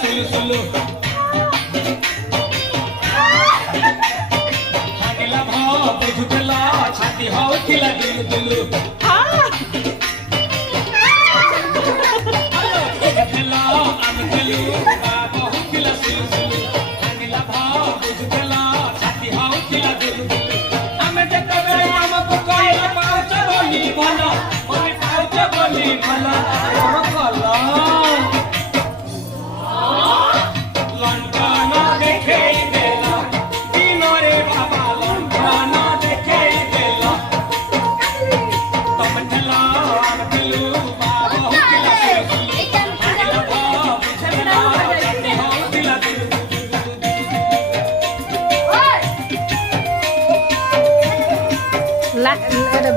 सुलु सुलु हागेला भाव बुझुतला छाती होतिला दुलु दुलु हेलो आम दुलु बहुतिला सुलु सुलु हागेला भाव बुझुतला छाती होतिला दुलु दुलु आमे जतबे हमको कहला पाउच बोली भला ओने पाउच बोली भला कोन कला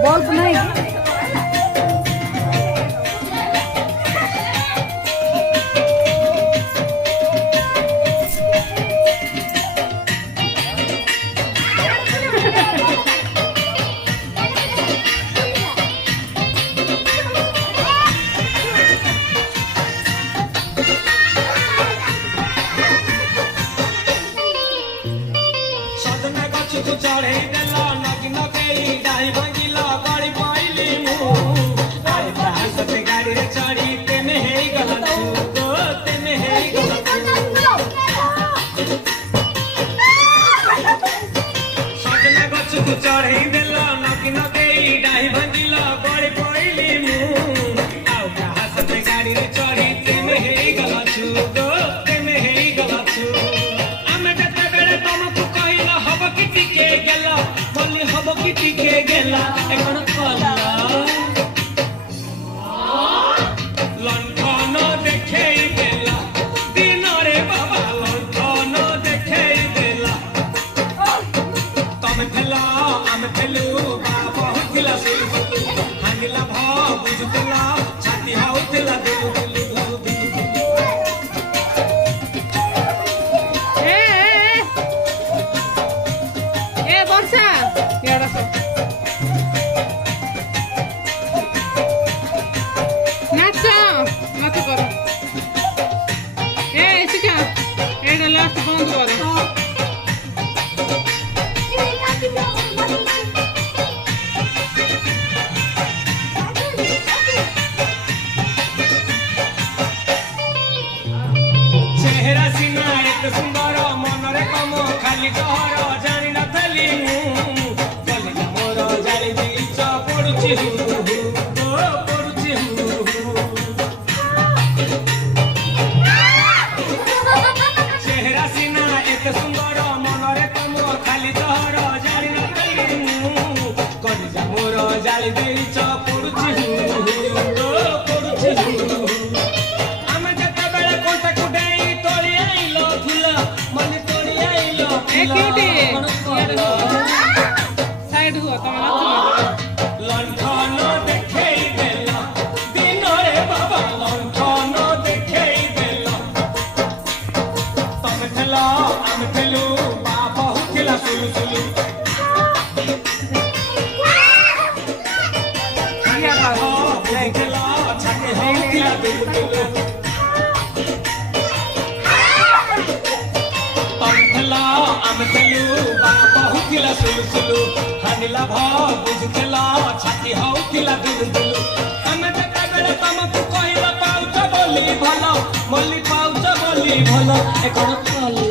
बल्ब नहीं चढ़े देला नगी नगेली डाई भंगिला गाड़ी पाइली मु आई भाई सते गाड़ी रे चढ़ी तेने हे गला छू तेने हे गला सजना गछ को चढ़े देला नगी नगेली डाई भंगिला गाड़ी पाइली मु आई भाई सते गाड़ी रे चढ़ी तेने हे गला छू तेने हे गला छू आमे जते बेले तुमको कहिला हब किटी के गेला बोली हब किटी के गेला एकन कला लंठन देखेई देला दिन रे बाबा लंठन देखेई देला तम थला आम थलु बाबा होतिला सुलु हांगिला भाव बुझतला छाती होतिला दुलु दुलु वर्षा एड़ा नाच मत कर ए सिका एड़ा लास्ट बंद कर चेहरा सीना एक सुंदर मन रे कम खाली डर जानि न थली बोले मोर जानि दीच पडुची ओ पडुची चेहरा सीना एक सुंदर मन रे कम खाली डर जानि न थली बोले मोर जानि दीच पडुची ओ पडुची साइड हुआ लंठन देखेई देला दिन रे बाबा लंठन देखेई देला तम थला आम थलु बाबा होतिला सुलु सुलु हागेला देखला छाके होतिला दुलु दुलु आम थलु बाबा होतिला सुलु सुलु हानिला भाव बुझतला छाती होतिला दुलु दुलु आमे जता बेले तुमको कहिला पाउच बोली भला मोली पाउच बोली भला एकन कला